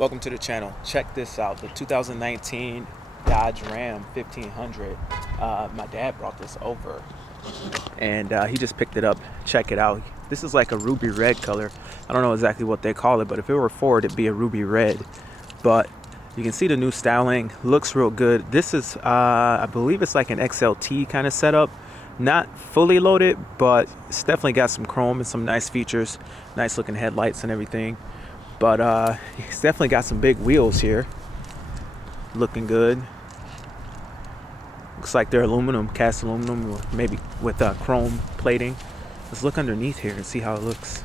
Welcome to the channel. Check this out, the 2019 Dodge Ram 1500. My dad brought this over and he just picked it up. Check it out. This is like a ruby red color. I don't know exactly what they call it, but if it were Ford, it'd be a ruby red. But you can see the new styling, looks real good. This is I believe it's like an XLT kind of setup. Not fully loaded, but it's definitely got some chrome and some nice features, nice looking headlights and everything. But it's definitely got some big wheels here, looking good. Looks like they're aluminum, cast aluminum, or maybe with chrome plating. Let's look underneath here and see how it looks.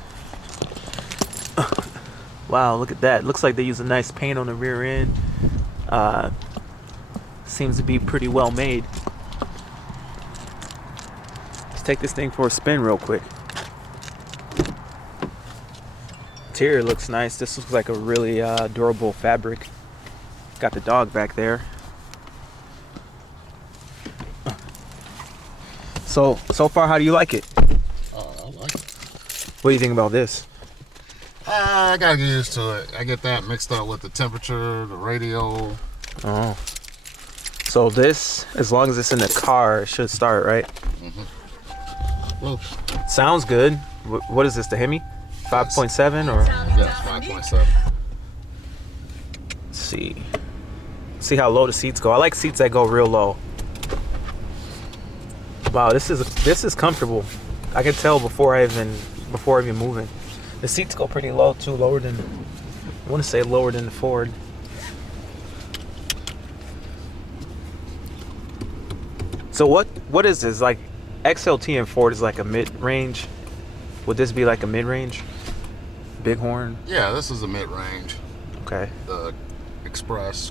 Wow, look at that. Looks like they use a nice paint on the rear end. Seems to be pretty well made. Let's take this thing for a spin real quick. Interior looks nice. This looks like a really durable fabric. Got the dog back there. So far, how do you like it? I like it. What do you think about this? I gotta get used to it. I get that mixed up with the temperature, the radio. Oh. So this, as long as it's in the car, it should start, right? Mm-hmm. Well, sounds good. What is this, the Hemi? 5.7 or? Yes, 5.7. Let's see how low the seats go. I like seats that go real low. Wow, this is comfortable. I can tell before even moving. The seats go pretty low too, lower than, I want to say lower than the Ford. So what is this? Like XLT and Ford is like a mid-range. Would this be like a mid-range? Bighorn? Yeah, this is a mid-range. Okay. The Express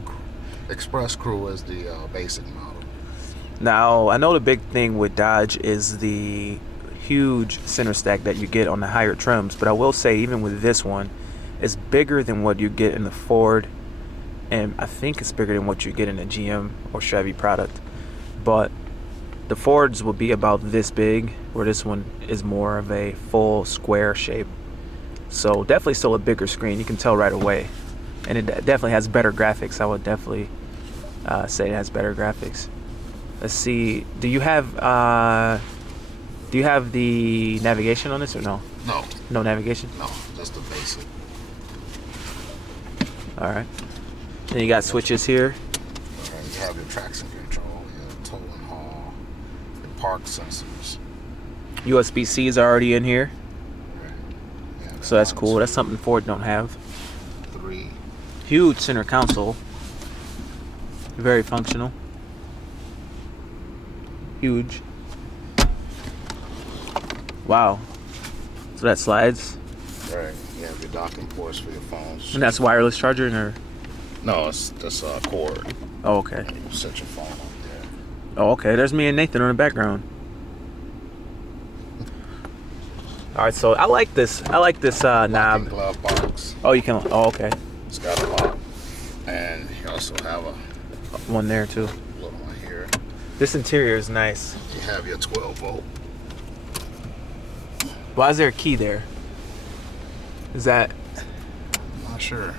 Crew is the basic model. Now, I know the big thing with Dodge is the huge center stack that you get on the higher trims, but I will say even with this one, it's bigger than what you get in the Ford, and I think it's bigger than what you get in a GM or Chevy product. But the Fords will be about this big, where this one is more of a full square shape. So definitely still a bigger screen, you can tell right away. And it definitely has better graphics. I would definitely say it has better graphics. Let's see, do you have the navigation on this or no? No. No navigation? No, just the basic. All right. Then you got switches here. Okay, you have your traction control, your tow and haul, your park sensors. USB-C is already in here. Okay. Yeah, So that's cool. That's something Ford don't have. 3. Huge center console. Very functional. Huge. Wow. So that slides. Right. You have your docking ports for your phones. And that's wireless charging or? No, it's this cord. Oh, okay. And you set your phone up there. Oh, okay. There's me and Nathan on the background. All right, so I like this knob. Locking glove box. Oh, you can. Oh, okay. It's got a lock, and you also have a One there too. little one here. This interior is nice. You have your 12-volt. Why is there a key there? Is that I'm not sure.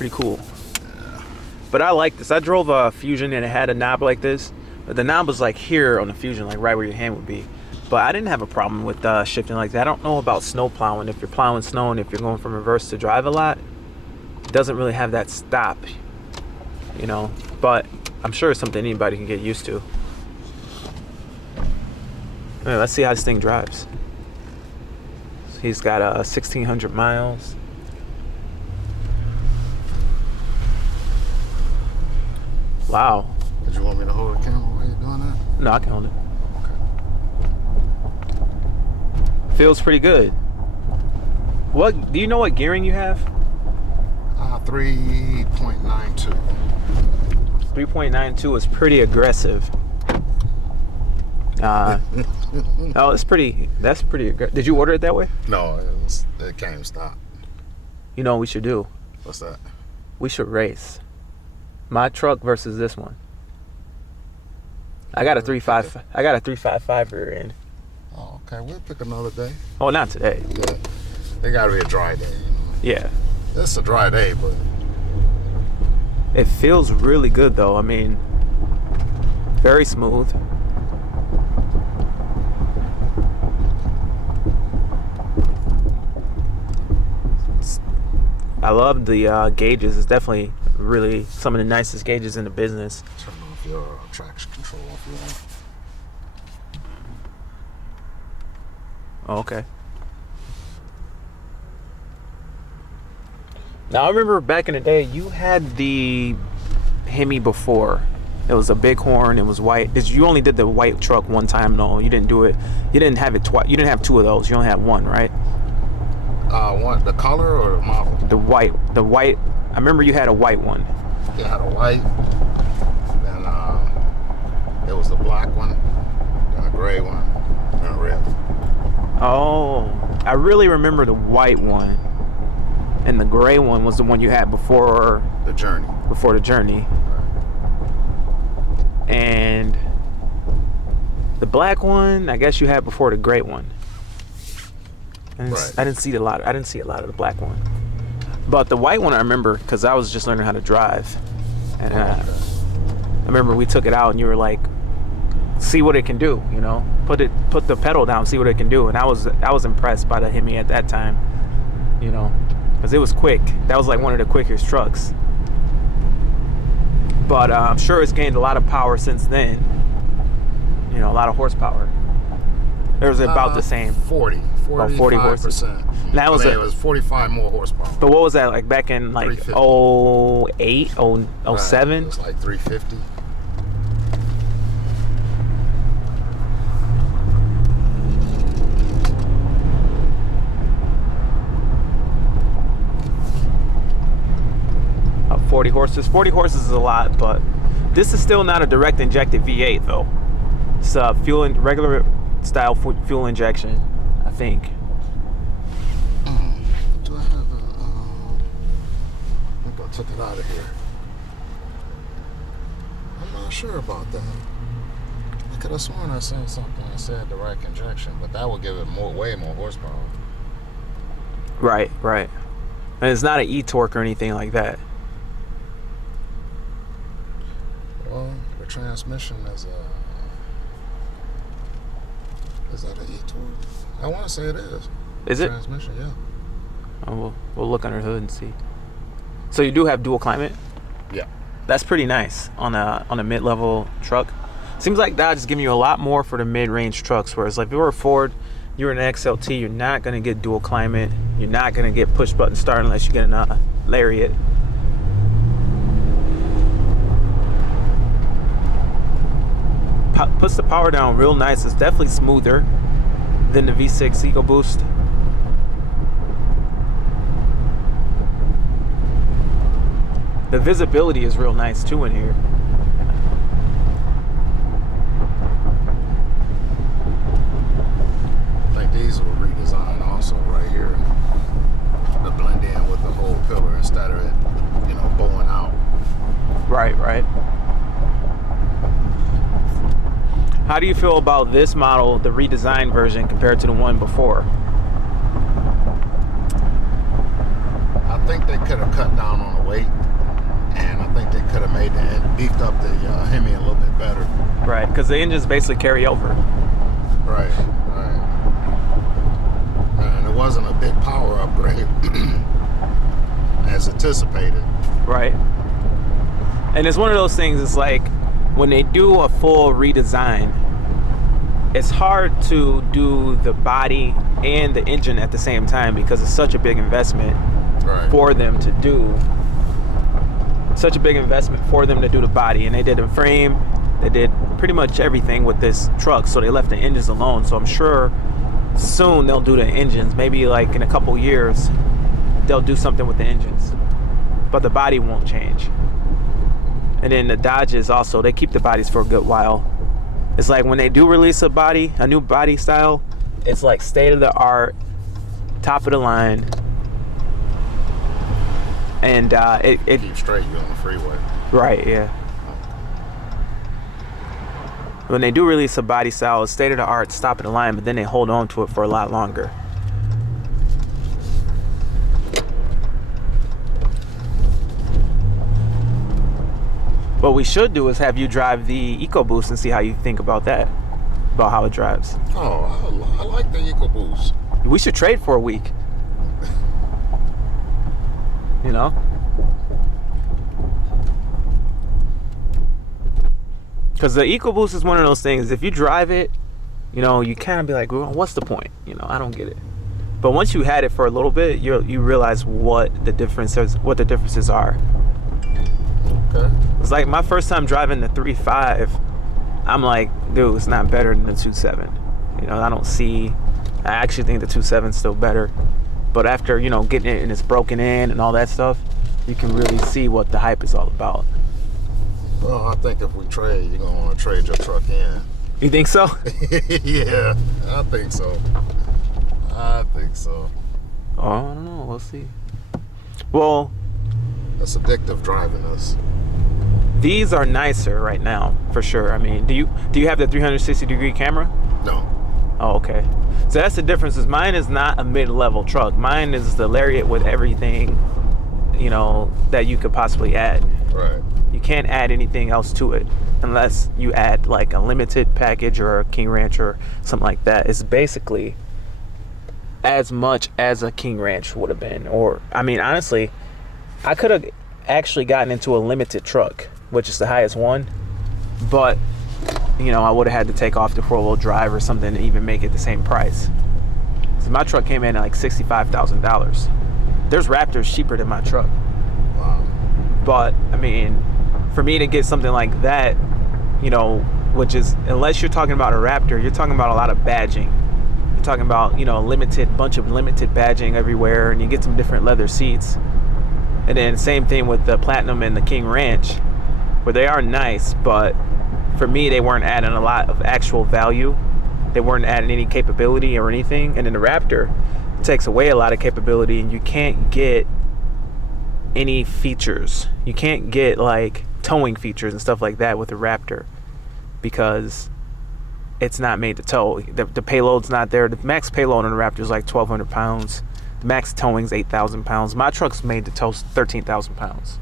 pretty cool? Yeah. But I like this. I drove a Fusion and it had a knob like this, but the knob was like here on the Fusion, like right where your hand would be. But I didn't have a problem with shifting like that. I don't know about snow plowing. If you're plowing snow and if you're going from reverse to drive a lot, it doesn't really have that stop, you know. But I'm sure it's something anybody can get used to. Anyway, let's see how this thing drives. He's got 1,600 miles. Wow. Did you want me to hold the camera while you're doing that? No, I can hold it. Feels pretty good. What do you know what gearing you have? 3.92. 3.92 is pretty aggressive. Oh, that's pretty aggressive. Did you order it that way? No, it came stop. You know what we should do? What's that? We should race. My truck versus this one. I got a 355 rear end. Oh, okay. We'll pick another day. Oh, not today. Yeah. It got to be a dry day. You know? Yeah. It's a dry day, but It feels really good though. I mean, very smooth. I love the gauges. It's definitely really some of the nicest gauges in the business. turn off your traction control if you want. Oh, okay. Now I remember back in the day, you had the Hemi before. It was a bighorn. It was white. You only did the white truck one time, though. You didn't do it. You didn't have it twice. You didn't have two of those. You only had one, right? One, the color or the model? The white. The white. I remember you had a white one. Yeah, I had a white. Then it was a black one, then a gray one, and a red. Oh, I really remember the white one, and the gray one was the one you had before The Journey. Before the Journey. And the black one, I guess you had before the gray one. I didn't see a lot of the black one, but the white one I remember because I was just learning how to drive, and I remember we took it out and you were like, "See what it can do," you know, put the pedal down, see what it can do, and I was impressed by the Hemi at that time, you know, because it was quick. That was like one of the quickest trucks. But I'm sure it's gained a lot of power since then. You know, a lot of horsepower. It was about the same. 40 horses. That was it was 45 more horsepower. But what was that like back in like 08, 07? It was like 350. About 40 horses. 40 horses is a lot, but this is still not a direct injected V8 though. It's regular style fuel injection, I think. Do I have I think I took it out of here. I'm not sure about that. I could have sworn I seen something that said direct injection, but that would give it way more horsepower. Right. And it's not an e-torque or anything like that. Well, the transmission is that an e-torque? I want to say it is. Is it? Transmission, yeah. Oh, we'll look under the hood and see. So you do have dual climate? Yeah. That's pretty nice on a mid-level truck. Seems like Dodge is giving you a lot more for the mid-range trucks, whereas like if you were a Ford, you're an XLT, you're not going to get dual climate. You're not going to get push-button start unless you get a Lariat. Puts the power down real nice. It's definitely smoother than the V6 EcoBoost. The visibility is real nice too in here. I think these were redesigned also right here to blend in with the whole pillar instead of it, bowing out. Right. How do you feel about this model, the redesigned version, compared to the one before? I think they could have cut down on the weight, and I think they could have beefed up the Hemi a little bit better. Right, because the engines basically carry over. Right. And it wasn't a big power upgrade as anticipated. Right. And it's one of those things, it's like, when they do a full redesign, it's hard to do the body and the engine at the same time because it's such a big investment for them to do. Such a big investment for them to do the body, and they did a frame, they did pretty much everything with this truck, so they left the engines alone. So I'm sure soon they'll do the engines. Maybe like in a couple years they'll do something with the engines, but the body won't change. And then the Dodges also, they keep the bodies for a good while. It's like when they do release a new body style, it's like state of the art, top of the line, and it keep straight, you're on the freeway. Right, yeah. When they do release a body style, it's state of the art, top of the line, but then they hold on to it for a lot longer. What we should do is have you drive the EcoBoost and see how you think about that, about how it drives. Oh, I like the EcoBoost. We should trade for a week. You know? Because the EcoBoost is one of those things, if you drive it, you know, you kind of be like, well, what's the point? You know, I don't get it. But once you had it for a little bit, you realize what the differences are. Okay. It's like my first time driving the 3.5, I'm like, dude, it's not better than the 2.7. You know, I actually think the 2.7 is still better. But after, you know, getting it and it's broken in and all that stuff, you can really see what the hype is all about. Well, I think if we trade, you're going to want to trade your truck in. You think so? Yeah, I think so. Oh, I don't know. We'll see. Well, it's addictive driving us. These are nicer right now, for sure. I mean, do you have the 360-degree camera? No. Oh, okay. So that's the difference. Is mine is not a mid-level truck. Mine is the Lariat with everything, you know, that you could possibly add. Right. You can't add anything else to it unless you add like a limited package or a King Ranch or something like that. It's basically as much as a King Ranch would have been. Or, I mean, honestly, I could have actually gotten into a limited truck, which is the highest one, but you know, I would have had to take off the 4-wheel drive or something to even make it the same price. So my truck came in at like $65,000. There's Raptors cheaper than my truck. Wow. But I mean, for me to get something like that, you know, which is, unless you're talking about a Raptor, you're talking about a lot of badging. You're talking about, you know, a bunch of limited badging everywhere, and you get some different leather seats. And then same thing with the Platinum and the King Ranch, where they are nice, but for me, they weren't adding a lot of actual value. They weren't adding any capability or anything. And then the Raptor takes away a lot of capability, and you can't get any features. You can't get like towing features and stuff like that with the Raptor because it's not made to tow. The payload's not there. The max payload on the Raptor is like 1,200 pounds. The max towing's 8,000 pounds. My truck's made to tow 13,000 pounds,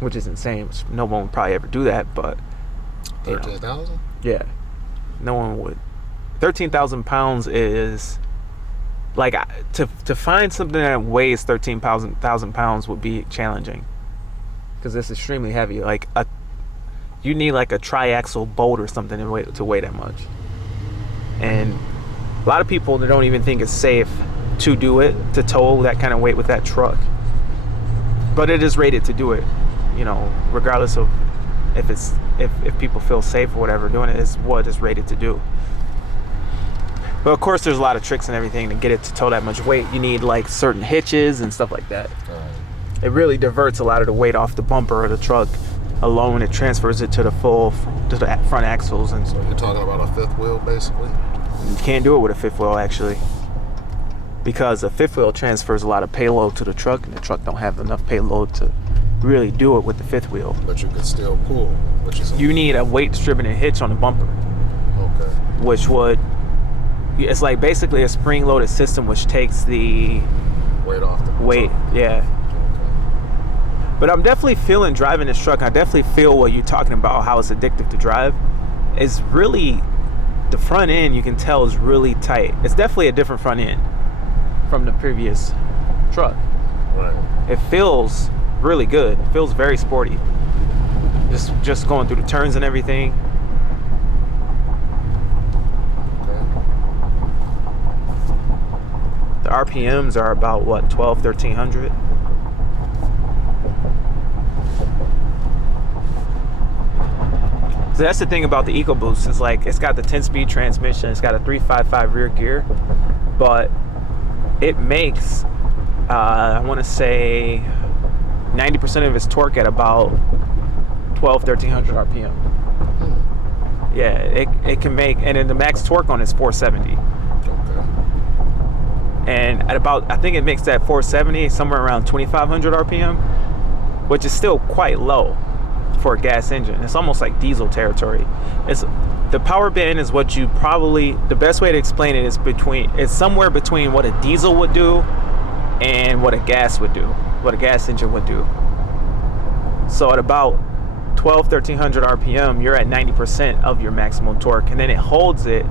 which is insane. No one would probably ever do that, but 13,000? Yeah, no one would. 13,000 pounds is like, to find something that weighs 13,000 pounds would be challenging because it's extremely heavy. Like you need like a triaxle boat or something to weigh that much. And a lot of people don't even think it's safe to do it, to tow that kind of weight with that truck. But it is rated to do it, you know, regardless of if people feel safe or whatever doing it, is what it's rated to do. But of course there's a lot of tricks and everything to get it to tow that much weight. You need like certain hitches and stuff like that. It really diverts a lot of the weight off the bumper of the truck alone. It transfers it to the front axles. And so you're talking about a fifth wheel basically? You can't do it with a fifth wheel actually, because a fifth wheel transfers a lot of payload to the truck, and the truck don't have enough payload to really do it with the fifth wheel. But you could still pull. You need a weight distributed hitch on the bumper. Okay. It's like basically a spring-loaded system which takes the weight off the weight. truck. Yeah. Okay. But I'm definitely feeling driving this truck. I definitely feel what you're talking about, how it's addictive to drive. It's really, the front end you can tell is really tight. It's definitely a different front end from the previous truck. Right. It feels really good. It feels very sporty. Just going through the turns and everything. Okay. The RPMs are about what, 1,300. So that's the thing about the EcoBoost. It's like it's got the 10-speed transmission. It's got a 355 rear gear, but it makes I want to say 90% of its torque at about 1,300 RPM. Yeah, it can make, and then the max torque on it is 470. Okay. And at about, I think it makes that 470 somewhere around 2,500 RPM, which is still quite low for a gas engine. It's almost like diesel territory. The power band is what you probably, the best way to explain it is it's somewhere between what a diesel would do and what a gas would do, what a gas engine would do. So at about 1300 RPM, you're at 90% of your maximum torque, and then it holds it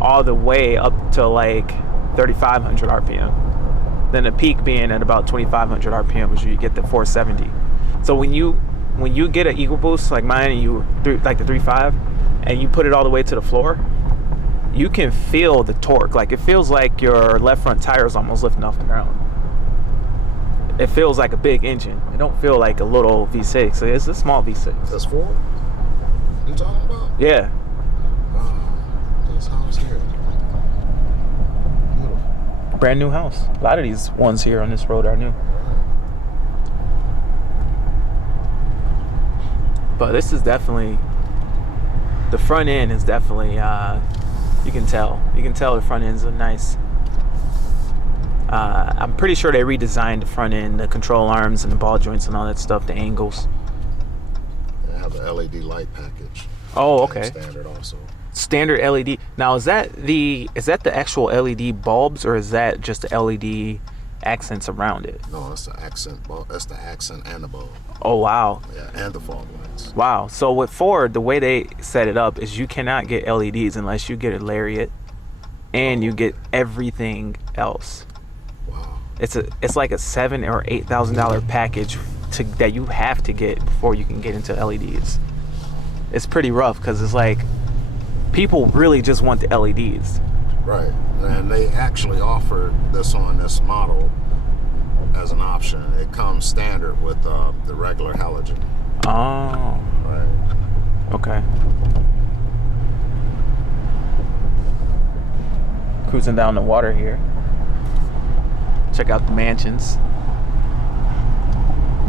all the way up to like 3500 RPM. Then the peak being at about 2500 RPM, which you get the 470. So when you get an EcoBoost like mine, and like the 3.5, and you put it all the way to the floor, you can feel the torque. Like it feels like your left front tire is almost lifting off the ground. It feels like a big engine. It don't feel like a little V6. It's a small V6. That's Ford? You talking about? Yeah. This house here. Beautiful. Brand new house. A lot of these ones here on this road are new. But this is definitely, the front end is definitely, you can tell the front end's a nice. I'm pretty sure they redesigned the front end, the control arms and the ball joints and all that stuff, the angles. They have an LED light package. Oh, okay. Standard also. Standard LED. Now, is that the actual LED bulbs, or is that just the LED accents around it? No, that's the accent. That's the accent and the bulb. Oh, wow. Yeah, and the fog lights. Wow. So with Ford, the way they set it up is you cannot get LEDs unless you get a Lariat, and you get everything else. Wow. It's like a $7,000 or $8,000 package that you have to get before you can get into LEDs. It's pretty rough because it's like people really just want the LEDs. Right, and they actually offer this on this model as an option. It comes standard with the regular halogen. Oh. Right. Okay. Cruising down the water here. Check out the mansions.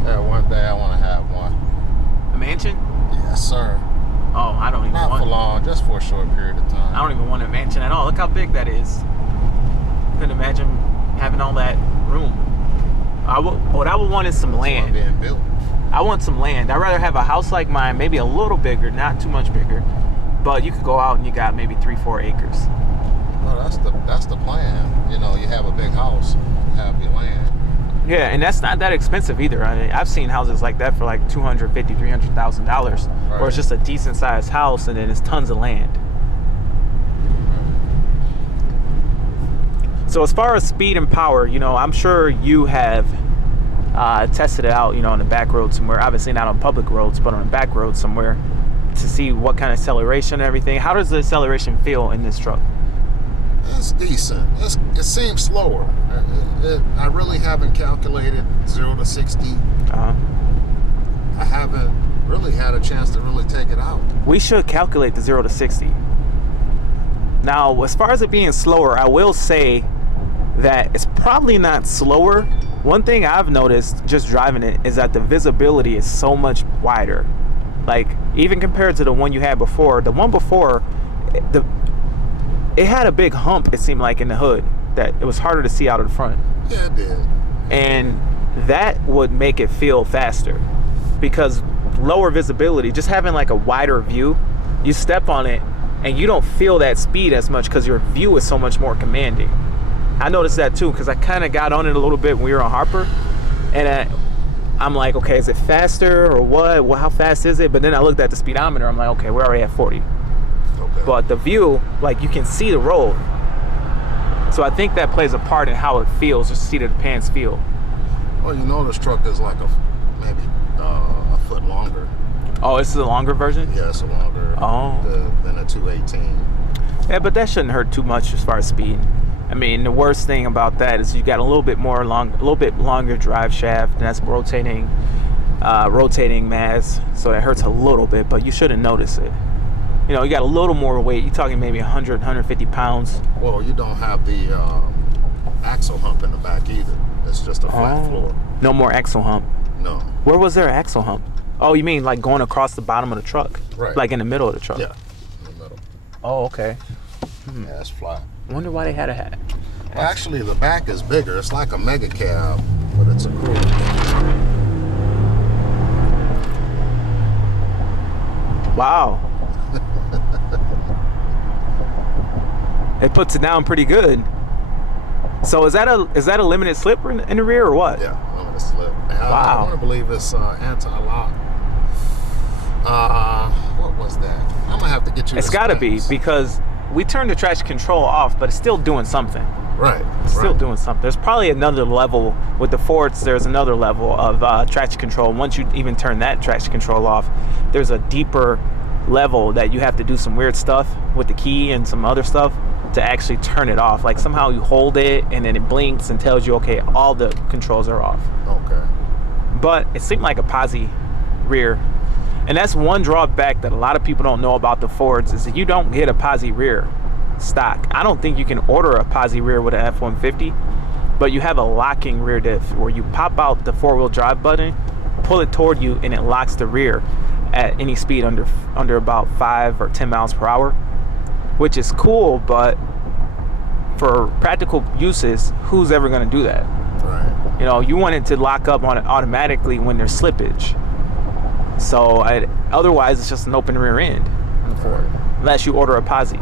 Yeah, one day I want to have one. A mansion? Yes, sir. Oh, I don't even Not want for long, just for a short period of time. I don't even want a mansion at all. Look how big that is. Couldn't imagine having all that room. What I would want is some land. Being built. I want some land. I'd rather have a house like mine, maybe a little bigger, not too much bigger, but you could go out and you got maybe 3-4 acres. Well, that's the plan. You know, you have a big house, have your land. Yeah, and that's not that expensive either. I mean, I've seen houses like that for like $250,000, $300,000, where it's just a decent sized house and then it's tons of land. So as far as speed and power, you know, I'm sure you have tested it out, you know, on the back road somewhere. Obviously not on public roads, but on the back road somewhere to see what kind of acceleration and everything. How does the acceleration feel in this truck? It's decent. It seems slower. I really haven't calculated 0 to 60. Uh-huh. I haven't really had a chance to really take it out. We should calculate the 0 to 60. Now, as far as it being slower, I will say that it's probably not slower. One thing I've noticed just driving it is that the visibility is so much wider. Like, even compared to the one you had before, the one before, it had a big hump, it seemed like, in the hood that it was harder to see out of the front. Yeah, it did. And that would make it feel faster because lower visibility, just having like a wider view, you step on it and you don't feel that speed as much because your view is so much more commanding. I noticed that too because I kind of got on it a little bit when we were on Harper, and I'm like, okay, is it faster or what? Well, how fast is it? But then I looked at the speedometer. I'm like, okay, we're already at 40. Okay. But the view, like, you can see the road. So I think that plays a part in how it feels, just seat of the pants feel. Well, you know, this truck is like maybe a foot longer. Oh, it's the longer version? Yeah, it's a longer than a 218. Yeah, but that shouldn't hurt too much as far as speed. I mean, the worst thing about that is you got a little bit longer drive shaft, and that's rotating mass, so it hurts a little bit, but you shouldn't notice it. You know, you got a little more weight. You're talking maybe 100, 150 pounds. Well, you don't have the axle hump in the back either. It's just a flat floor. No more axle hump. No. Where was there an axle hump? Oh, you mean like going across the bottom of the truck? Right. Like in the middle of the truck? Yeah, in the middle. Oh, okay. Yeah, it's flat. I wonder why they had a hat. Well, actually, the back is bigger. It's like a mega cab, but it's a cruise. Wow. It puts it down pretty good. So is that a limited slip in the rear or what? Yeah, limited slip. And Wow. I want to believe it's anti-lock. What was that? I'm gonna have to get you. It's got to be, because we turned the traction control off, but it's still doing something. Right. It's still doing something. There's probably another level with the Fords. There's another level of traction control. Once you even turn that traction control off, there's a deeper level that you have to do some weird stuff with the key and some other stuff to actually turn it off. Like somehow you hold it and then it blinks and tells you, okay, all the controls are off. Okay. But it seemed like a posi rear. And that's one drawback that a lot of people don't know about the Fords, is that you don't get a posi rear stock. I don't think you can order a posi rear with an F-150, but you have a locking rear diff where you pop out the four-wheel drive button, pull it toward you, and it locks the rear at any speed under about 5 or 10 miles per hour, which is cool, but for practical uses, who's ever going to do that? Right. You know, you want it to lock up on it automatically when there's slippage. So otherwise, it's just an open rear end on the Ford, unless you order a posi.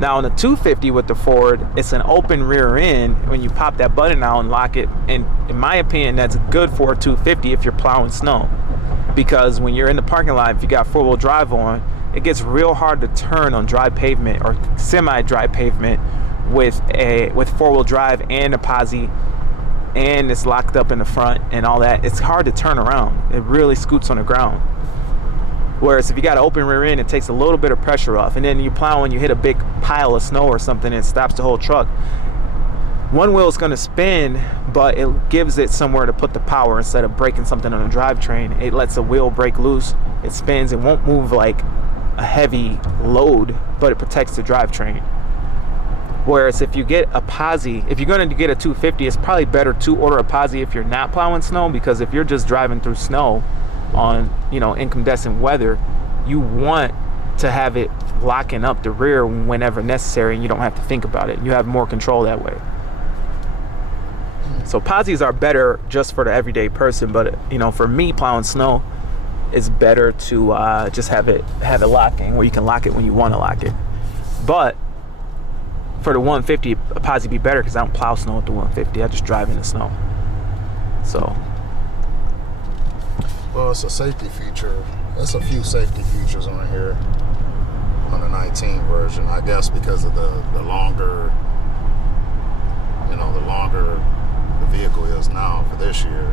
Now on the 250 with the Ford, it's an open rear end when you pop that button out and lock it. And in my opinion, that's good for a 250 if you're plowing snow, because when you're in the parking lot, if you got four-wheel drive on, it gets real hard to turn on dry pavement or semi-dry pavement with four-wheel drive and a posi, and it's locked up in the front and all that. It's hard to turn around. It really scoots on the ground. Whereas if you got an open rear end, it takes a little bit of pressure off. And then you plow and you hit a big pile of snow or something, and it stops the whole truck. One wheel is going to spin, but it gives it somewhere to put the power. Instead of breaking something on a drivetrain, it lets the wheel break loose. It spins. It won't move like a heavy load, but it protects the drivetrain. Whereas if you get a posi, if you're going to get a 250, it's probably better to order a posi if you're not plowing snow, because if you're just driving through snow on, you know, incandescent weather, you want to have it locking up the rear whenever necessary, and you don't have to think about it. You have more control that way. So posis are better just for the everyday person, but you know, for me plowing snow, it's better to just have it locking, where you can lock it when you want to lock it. But for the 150, a posi be better, because I don't plow snow with the 150. I just drive in the snow. So. Well, it's a safety feature. There's a few safety features on here on the 19 version. I guess because of the longer, you know, the longer the vehicle is now for this year.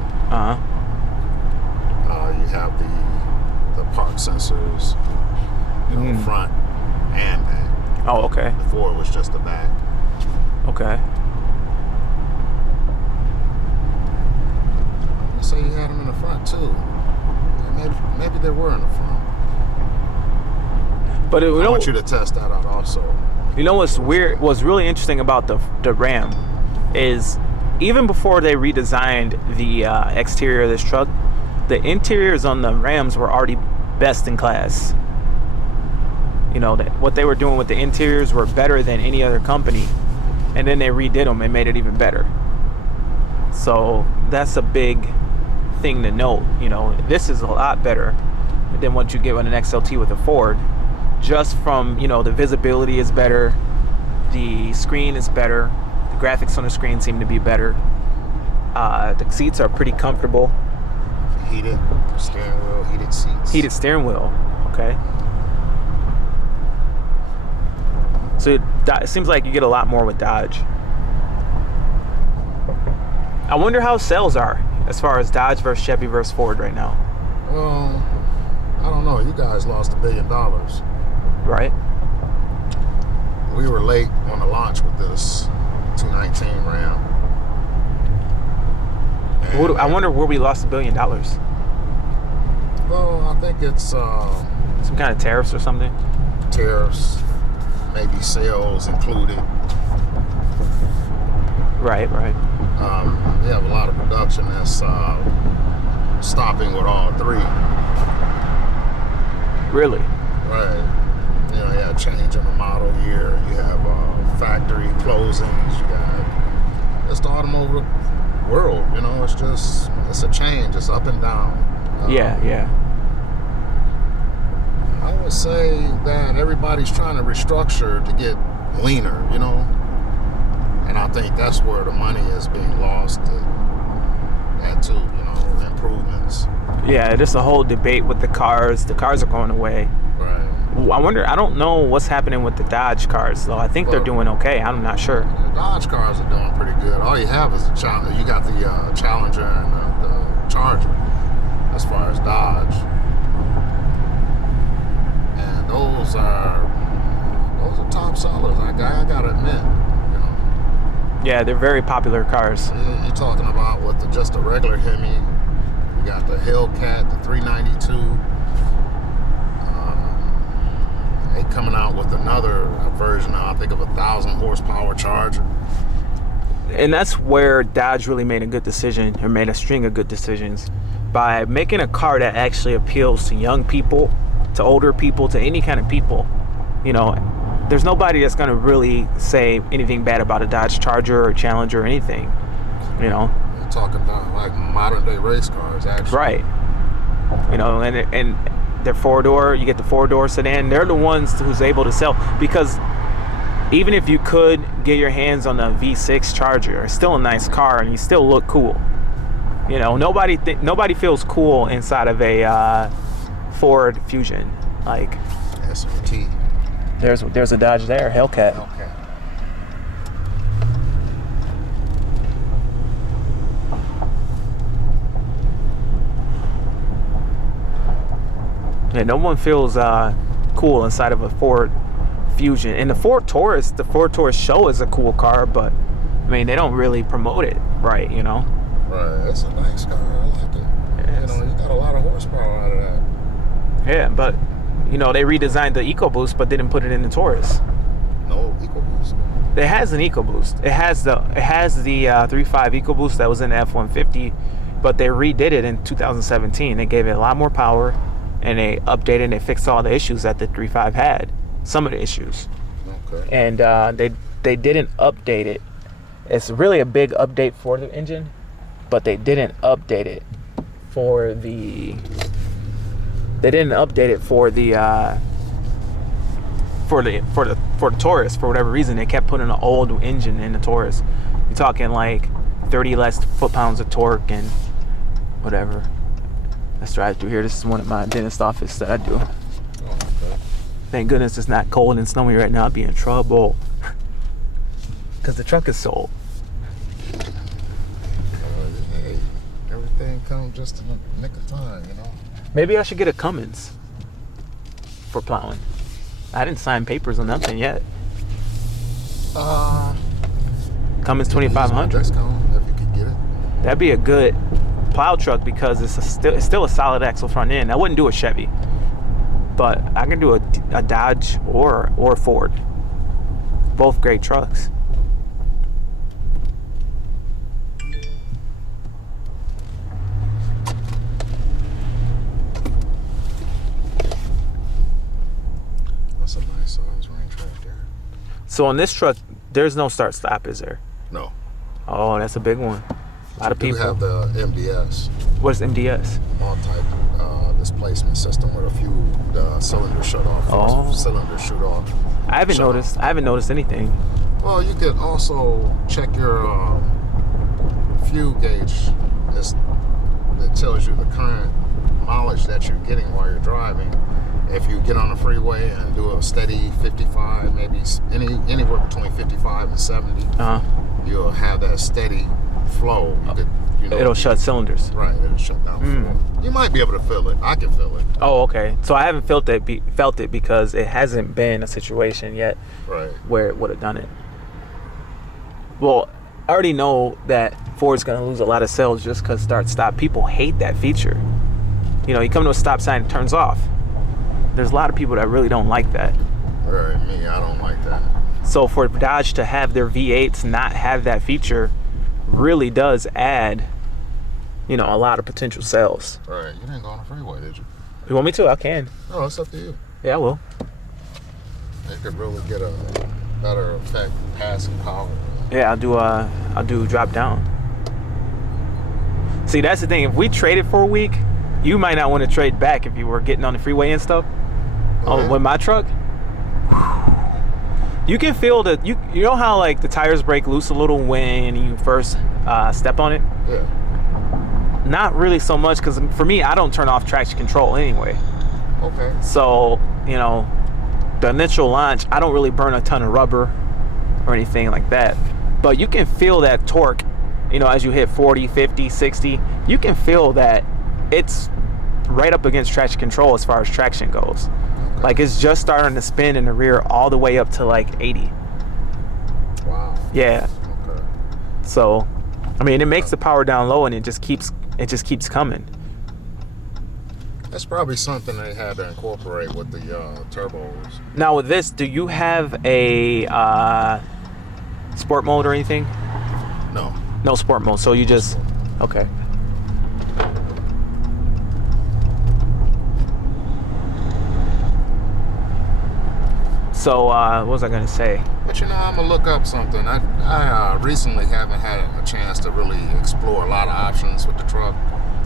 You have the park sensors, you know, front and back. Oh, okay. Before it was just the back. Okay. You say you had them in the front too. Maybe they were in the front. But I want you to test that out also. You know what's weird? What's really interesting about the Ram is, even before they redesigned the exterior of this truck, the interiors on the Rams were already best in class. You know, that what they were doing with the interiors were better than any other company, and then they redid them and made it even better. So that's a big thing to note. You know, this is a lot better than what you get with an XLT with a Ford. Just from, you know, the visibility is better, the screen is better, the graphics on the screen seem to be better. The seats are pretty comfortable. Heated steering wheel, heated seats. Heated steering wheel. Okay. So it seems like you get a lot more with Dodge. I wonder how sales are as far as Dodge versus Chevy versus Ford right now. I don't know. You guys lost $1 billion. Right. We were late on the launch with this 219 Ram. I wonder where we lost $1 billion. Well, I think it's some kind of tariffs or something. Tariffs, maybe sales included. Right. We have a lot of production that's stopping with all three. Really? Right. You know, you have change in the model year. You have factory closings. You got just the automotive world. You know, it's a change. It's up and down. Yeah. I would say that everybody's trying to restructure to get leaner. You know, and I think that's where the money is being lost at too. You know, improvements. sense. Yeah, there's a whole debate with the cars. The cars are going away. Right. I wonder, I don't know what's happening with the Dodge cars, though. I think they're doing okay. I'm not sure. The Dodge cars are doing pretty good. All you have is you got the Challenger and the Charger as far as Dodge. And those are top sellers. I gotta admit, you know. Yeah, they're very popular cars. You're talking about with just a regular Hemi. You got the Hellcat, the 392. They coming out with another version now, I think, of 1,000 horsepower Charger. And that's where Dodge really made a good decision, or made a string of good decisions, by making a car that actually appeals to young people, to older people, to any kind of people. You know, there's nobody that's going to really say anything bad about a Dodge Charger or Challenger or anything, you know. You're talking about like modern day race cars, actually. Right. You know, and they're four-door. You get the four-door sedan. They're the ones who's able to sell, because even if you could get your hands on a V6 Charger, it's still a nice car and you still look cool. You know, nobody feels cool inside of a Ford Fusion. Like SRT. There's a Dodge there, Hellcat. Okay. Yeah, no one feels cool inside of a Ford Fusion. And the Ford Taurus show is a cool car, but I mean, they don't really promote it right, you know. Right, it's a nice car. I like it. Yes. You know, you got a lot of horsepower out of that. Yeah, but you know, they redesigned the EcoBoost, but didn't put it in the Taurus. No EcoBoost. It has an EcoBoost. It has the 3.5 EcoBoost that was in the F-150, but they redid it in 2017. They gave it a lot more power, and they updated and they fixed all the issues that the 3.5 had. Some of the issues. Okay. And they didn't update it. It's really a big update for the engine, but they didn't update it for the. They didn't update it for the Taurus for whatever reason. They kept putting an old engine in the Taurus. You're talking like 30 less foot-pounds of torque and whatever. Let's drive through here. This is one of my dentist office that I do. Oh, okay. Thank goodness it's not cold and snowy right now. I'd be in trouble. Because the truck is sold. Hey, everything comes just in the nick of time, you know? Maybe I should get a Cummins for plowing. I didn't sign papers on nothing yet. Cummins 2500. If you could get it. That'd be a good plow truck, because it's still a solid axle front end. I wouldn't do a Chevy, but I can do a Dodge or Ford. Both great trucks. That's a nice size range right there. So on this truck, there's no start stop, is there? No. Oh, that's a big one. A lot of people have the MDS. What is MDS? Multi displacement system where the cylinders shut off. Oh. Cylinders shoot off. I haven't noticed anything. Well, you could also check your fuel gauge. It tells you the current mileage that you're getting while you're driving. If you get on the freeway and do a steady 55, maybe anywhere between 55 and 70, you'll have that steady flow. It'll shut cylinders. Right, it'll shut down. You might be able to feel it. I can feel it. Oh, okay. So I haven't felt it because it hasn't been a situation yet where it would have done it. Well, I already know that Ford's going to lose a lot of sales just because start-stop. People hate that feature. You know, you come to a stop sign, it turns off. There's a lot of people that really don't like that. Right, me, I don't like that. So for Dodge to have their V8s not have that feature really does add, you know, a lot of potential sales. Right, you didn't go on the freeway, did you? You want me to? I can. No, it's up to you. Yeah, I will. It could really get a better effect, passing power. Yeah, I'll do drop down. See, that's the thing. If we traded for a week, you might not want to trade back if you were getting on the freeway and stuff. With my truck, you can feel that. You know how like the tires break loose a little when you first step on it. Yeah. Not really so much, because for me, I don't turn off traction control anyway. Okay. So, you know, the initial launch, I don't really burn a ton of rubber or anything like that. But you can feel that torque, you know, as you hit 40, 50, 60. You can feel that it's right up against traction control as far as traction goes. Okay. Like, it's just starting to spin in the rear all the way up to like 80. Wow. Yeah. Okay. So, I mean, it makes the power down low, and it just keeps coming. That's probably something they had to incorporate with the turbos. Now with this, do you have a sport mode or anything? No. No sport mode, so you just, okay. So, what was I gonna say? But you know, I'm gonna look up something. I recently haven't had a chance to really explore a lot of options with the truck.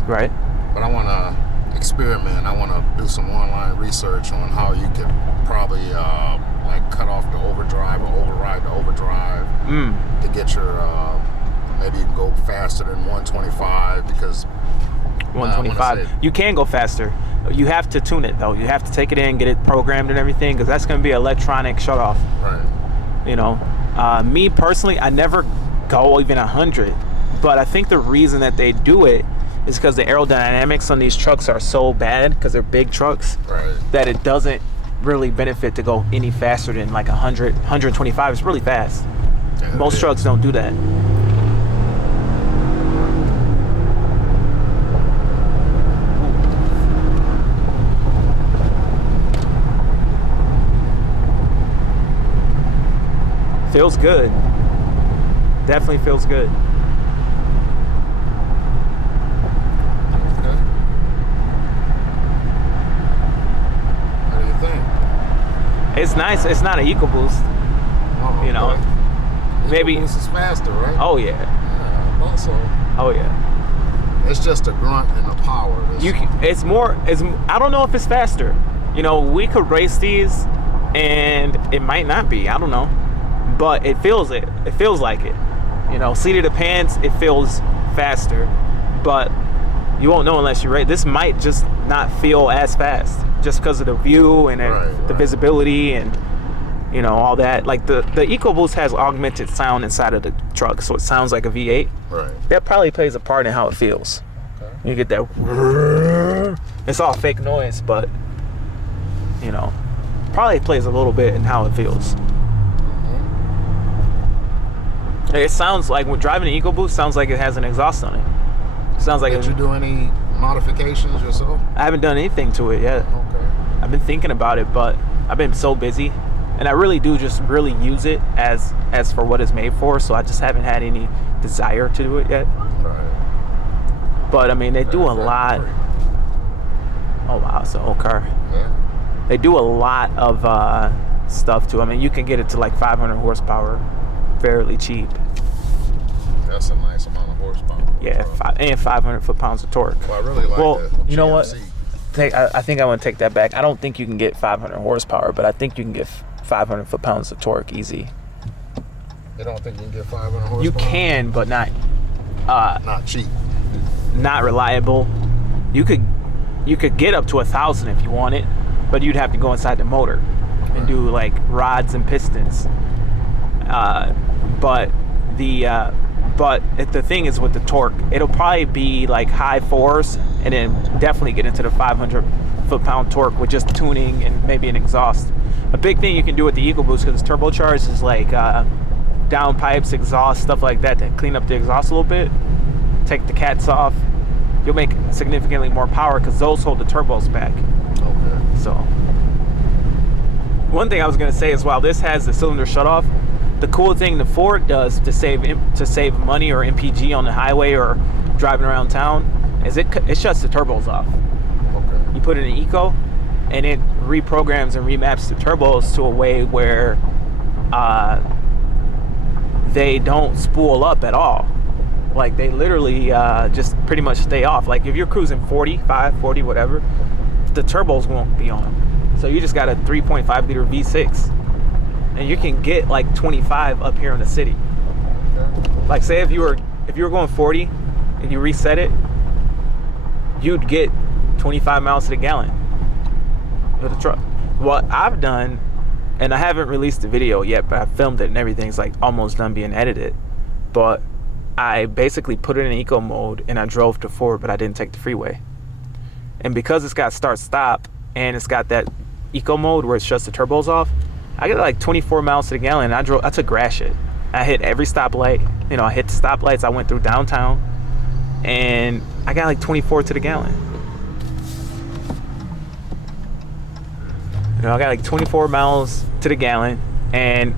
Right. But I want to experiment. I want to do some online research on how you could probably like cut off the overdrive or override the overdrive to get your maybe you can go faster than 125 because 125. You can go faster. You have to tune it though. You have to take it in, get it programmed and everything, because that's going to be electronic shut off. Right. You know, me personally, I never go even 100, but I think the reason that they do it is because the aerodynamics on these trucks are so bad, because they're big trucks, right, that it doesn't really benefit to go any faster than like 100, 125 is really fast. Yeah, most trucks don't do that. Feels good. Definitely feels good. Okay. What do you think? It's nice. It's not an EcoBoost. Oh, you know, okay. maybe EcoBoost is faster, right? Oh yeah. Yeah. Also. Oh yeah. It's just a grunt and a power. It's more. I don't know if it's faster. You know, we could race these, and it might not be. I don't know. But it feels it. It feels like it. You know, seat of the pants, it feels faster. But you won't know unless you race. This might just not feel as fast, just because of the view and the visibility and, you know, all that. Like the EcoBoost has augmented sound inside of the truck, so it sounds like a V8. Right. That probably plays a part in how it feels. Okay. You get that. It's all fake noise, but, you know, probably plays a little bit in how it feels. It sounds like when driving an EcoBoost, sounds like it has an exhaust on it. Sounds like. Did you do any modifications yourself? I haven't done anything to it yet. Okay. I've been thinking about it, but I've been so busy, and I really do just really use it as for what it's made for. So I just haven't had any desire to do it yet. Right. But I mean, they do a lot. Oh wow, it's an old car. Yeah. They do a lot of stuff too. I mean, you can get it to like 500 horsepower. Fairly cheap. That's a nice amount of horsepower. Yeah, and 500 foot-pounds of torque. Well, I really like that. You know what? I think I want to take that back. I don't think you can get 500 horsepower, but I think you can get 500 foot-pounds of torque easy. You don't think you can get 500 horsepower? You can, but not cheap. Not reliable. You could get up to 1,000 if you want it, but you'd have to go inside the motor and do like rods and pistons. But the thing is with the torque, it'll probably be like high fours and then definitely get into the 500 foot-pound torque with just tuning and maybe an exhaust. A big thing you can do with the EcoBoost, because it's turbocharged, is like downpipes, exhaust, stuff like that to clean up the exhaust a little bit. Take the cats off. You'll make significantly more power because those hold the turbos back. Okay. So one thing I was going to say is, while this has the cylinder shut off, the cool thing the Ford does to save money or MPG on the highway or driving around town is it shuts the turbos off. Okay. You put it in Eco, and it reprograms and remaps the turbos to a way where they don't spool up at all. Like they literally just pretty much stay off. Like if you're cruising 45, 40, whatever, the turbos won't be on. So you just got a 3.5 liter V6. And you can get like 25 up here in the city. Okay. Like say if you were going 40 and you reset it, you'd get 25 miles to the gallon with a truck. What I've done, and I haven't released the video yet, but I filmed it and everything's like almost done being edited. But I basically put it in eco mode and I drove to 4, but I didn't take the freeway. And because it's got start stop and it's got that eco mode where it shuts the turbos off, I get like 24 miles to the gallon. I took grass shit. I hit every stoplight. You know, I hit the stoplights. I went through downtown and I got like 24 to the gallon. You know, I got like 24 miles to the gallon, and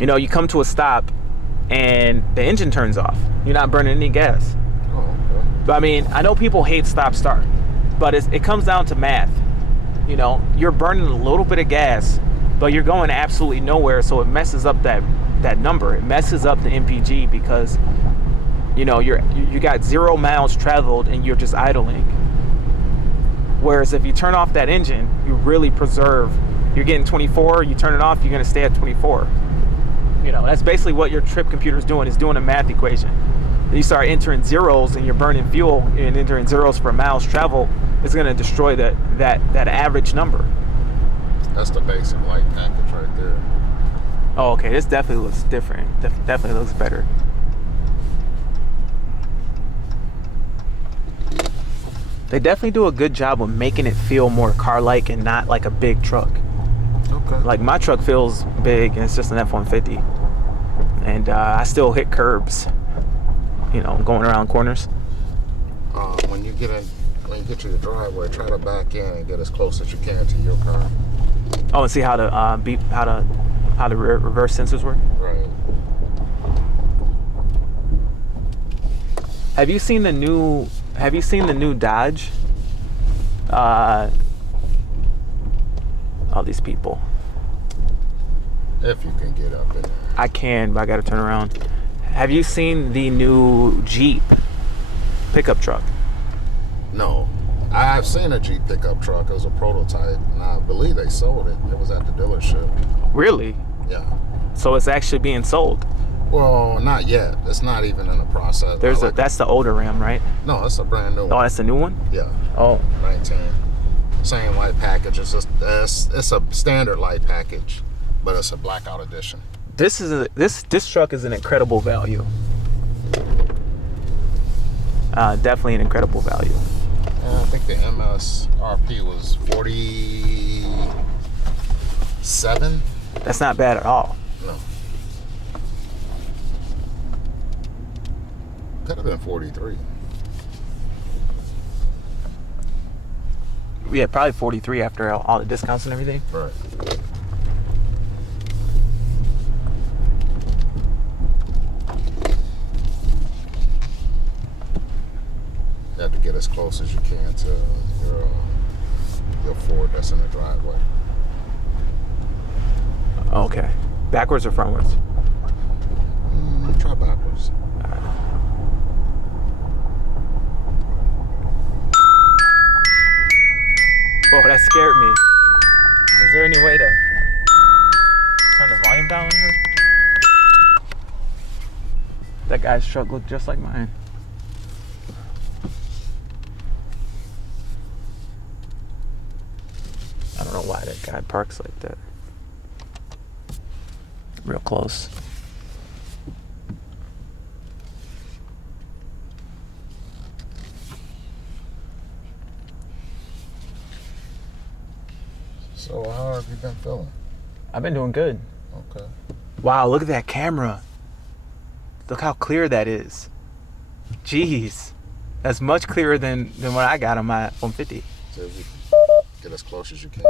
you know, you come to a stop and the engine turns off. You're not burning any gas. Oh, okay. But I mean, I know people hate stop start, but it comes down to math. You know, you're burning a little bit of gas, but you're going absolutely nowhere, so it messes up that number. It messes up the MPG because, you know, you got 0 miles traveled and you're just idling. Whereas if you turn off that engine, you really preserve. You're getting 24, you turn it off, you're gonna stay at 24. You know, that's basically what your trip computer is doing a math equation. Then you start entering zeros and you're burning fuel and entering zeros for miles travel, it's gonna destroy that average number. That's the basic light package right there. Oh, okay, this definitely looks different. Definitely looks better. They definitely do a good job of making it feel more car-like and not like a big truck. Okay. Like my truck feels big and it's just an F-150. And I still hit curbs, you know, going around corners. When you get to your driveway, try to back in and get as close as you can to your car. Oh, and see how the how the reverse sensors work? Right. Have you seen the new Dodge? All these people. If you can get up in there. I can, but I gotta turn around. Have you seen the new Jeep pickup truck? No. I've seen a Jeep pickup truck. It was a prototype, and I believe they sold it. It was at the dealership. Really? Yeah. So it's actually being sold? Well, not yet. It's not even in the process. That's the older Ram, right? No, it's a brand new one. Oh, that's the new one? Yeah. Oh. 19. Same light package. It's just it's a standard light package, but it's a blackout edition. This truck is an incredible value. Definitely an incredible value. And I think the MSRP was 47. That's not bad at all. No. Could have been 43. Yeah, probably 43 after all the discounts and everything. Right. You have to get as close as you can to your Ford that's in the driveway. Okay. Backwards or frontwards? Try backwards. All right. Oh, that scared me. Is there any way to turn the volume down on her? That guy's truck looked just like mine. I don't know why that guy parks like that. Real close. So how have you been feeling? I've been doing good. Okay. Wow, look at that camera. Look how clear that is. Jeez. That's much clearer than what I got on my 150. So you get as close as you can.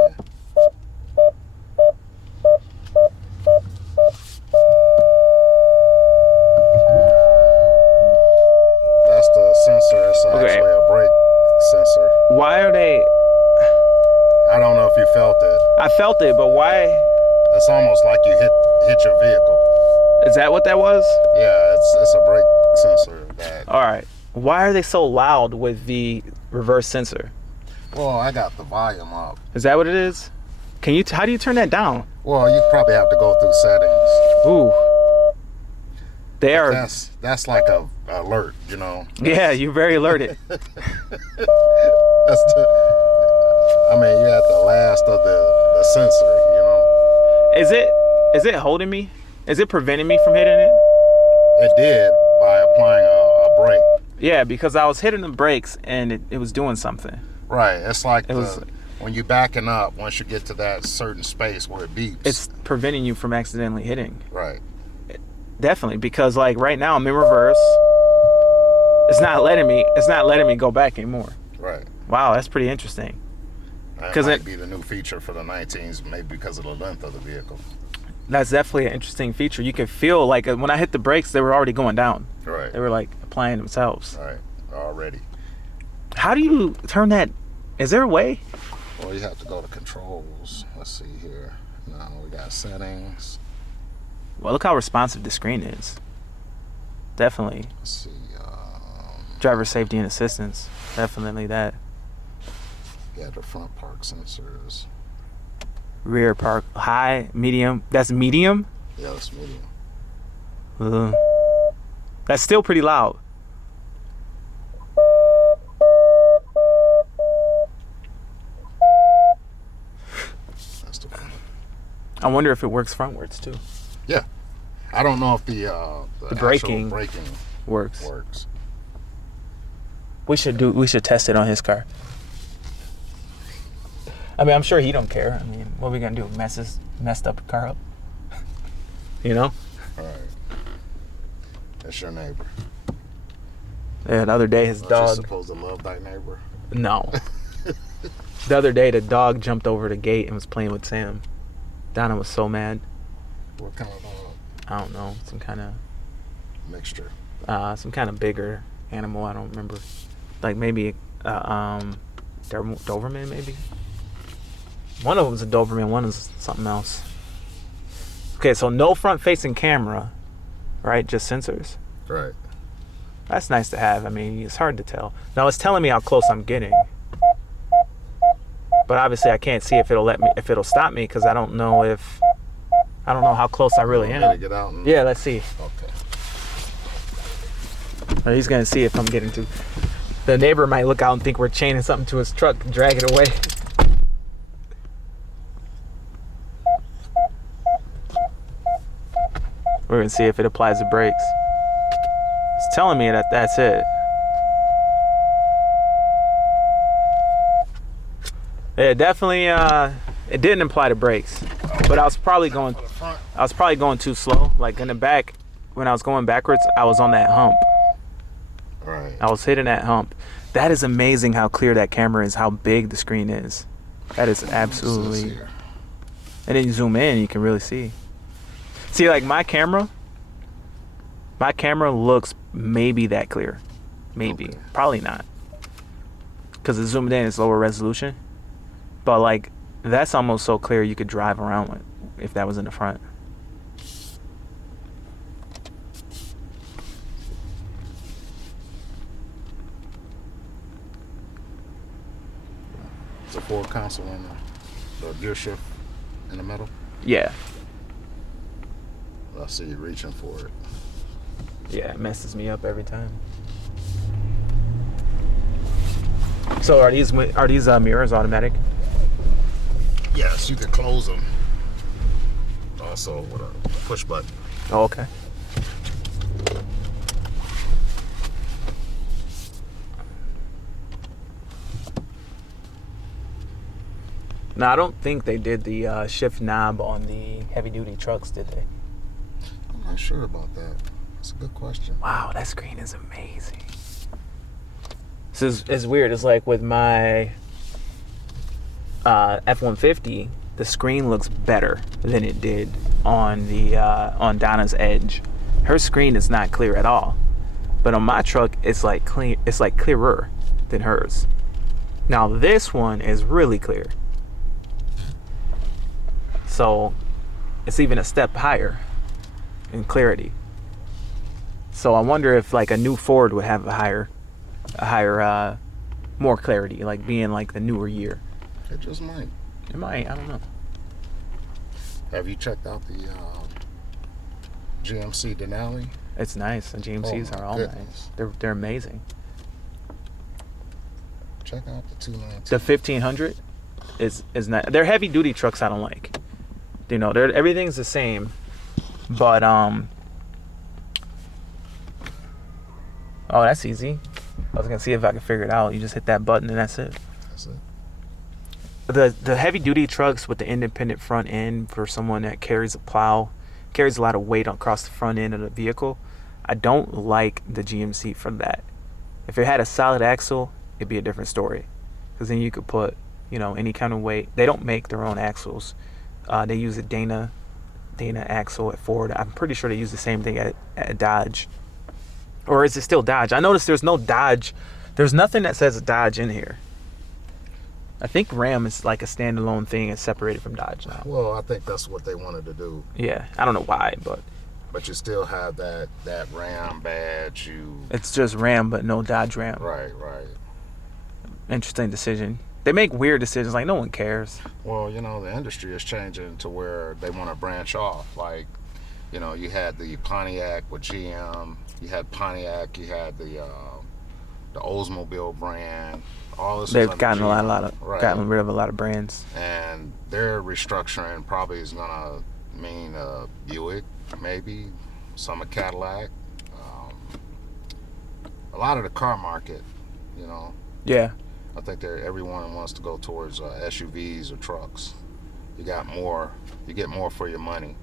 That's the sensor. It's actually a brake sensor. Why are they... I don't know if you felt it. I felt it, but why? It's almost like you hit your vehicle. Is that what that was? Yeah, it's a brake sensor. All right. Why are they so loud with the reverse sensor? Well, I got the volume up. Is that what it is? How do you turn that down? Well, you probably have to go through settings. Ooh. They are. That's like a alert, you know. Yeah, you're very alerted. That's I mean, you're at the last of the sensory, you know. Is it holding me? Is it preventing me from hitting it? It did by applying a brake. Yeah, because I was hitting the brakes and it was doing something. Right. It's like It was. when you're backing up, once you get to that certain space where it beeps. It's preventing you from accidentally hitting. right. Definitely, because like right now I'm in reverse. It's not letting me go back anymore. Right. Wow, that's pretty interesting. That 'Cause might be the new feature for the 19s, maybe because of the length of the vehicle. That's definitely an interesting feature. You can feel like when I hit the brakes, they were already going down. Right. They were like applying themselves. Right. Already. How do you turn that? Is there a way? Well, you have to go to controls. Let's see here. Now we got settings. Well, look how responsive the screen is. Definitely. Let's see. Driver safety and assistance. Definitely that. Yeah, the front park sensors. Rear park, high, medium. That's medium? Yeah, that's medium. That's still pretty loud. That's the front. I wonder if it works frontwards too. Yeah. I don't know if the The actual braking works. works. We should test it on his car. I mean, I'm sure he don't care. I mean, what are we gonna do? Messed up the car up? You know? All right. That's your neighbor. Yeah, the other day his Aren't you dog. supposed to love thy neighbor? No. The other day the dog jumped over the gate and was playing with Sam. Donna was so mad. What kind of I don't know, some kind mixture? of bigger animal. I don't remember. Like maybe Doberman, maybe. One of them was a Doberman. One is something else. Okay, so no front-facing camera, right? Just sensors. Right. That's nice to have. I mean, it's hard to tell. Now it's telling me how close I'm getting, but obviously I can't see if it'll stop me because I don't know how close I really You am. want me to get out and... Yeah, let's see. Okay. He's gonna see if I'm getting to. The neighbor might look out and think we're chaining something to his truck and drag it away. We're gonna see if it applies the brakes. It's telling me that that's it. Yeah, definitely. It didn't apply the brakes, but I was probably going too slow. Like in the back, when I was going backwards, I was on that hump. Right. I was hitting that hump. That is amazing how clear that camera is, how big the screen is. That is absolutely. And then you zoom in, you can really see. See, like my camera looks maybe that clear. Maybe. Okay. Probably not. Because it's zoomed in, it's lower resolution. But like, that's almost so clear you could drive around with if that was in the front. It's a Ford console and the gear shift in the middle. Yeah. I see you reaching for it. Yeah, it messes me up every time. So are these mirrors automatic? Yes, you can close them. Also with a push button. Oh, okay. Now, I don't think they did the shift knob on the heavy-duty trucks, did they? I'm not sure about that. That's a good question. Wow, that screen is amazing. This is weird. It's like with my F-150, the screen looks better than it did on the on Donna's Edge. Her screen is not clear at all, but on my truck, it's like clean. It's like clearer than hers. Now this one is really clear. So it's even a step higher in clarity. So I wonder if like a new Ford would have a higher, more clarity, like being like the newer year. It just might. It might, I don't know. Have you checked out the GMC Denali? It's nice. The GMCs Oh, are my all goodness. nice. They're amazing. Check out the 219. The 1500 is not. They're heavy duty trucks. I don't like. You know, everything's the same, but oh, that's easy. I was gonna see if I could figure it out. You just hit that button and that's it. That's it. The heavy duty trucks with the independent front end for someone that carries a plow, carries a lot of weight across the front end of the vehicle. I don't like the GMC for that. If it had a solid axle, it'd be a different story, because then you could put, you know, any kind of weight. They don't make their own axles. They use a Dana axle at Ford. I'm pretty sure they use the same thing at Dodge. Or is it still Dodge? I noticed there's no Dodge. There's nothing that says Dodge in here. I think Ram is like a standalone thing and separated from Dodge now. Well, I think that's what they wanted to do. Yeah, I don't know why, but you still have that Ram badge. It's just Ram, but no Dodge Ram. Right. Interesting decision. They make weird decisions, like no one cares. Well, you know, the industry is changing to where they want to branch off. Like, you know, you had the Pontiac with GM. You had Pontiac. You had the Oldsmobile brand. All this. They've gotten GM, gotten rid of a lot of brands. And their restructuring probably is gonna mean Buick, maybe some of Cadillac, a lot of the car market. You know. Yeah. I think everyone wants to go towards SUVs or trucks. You get more for your money.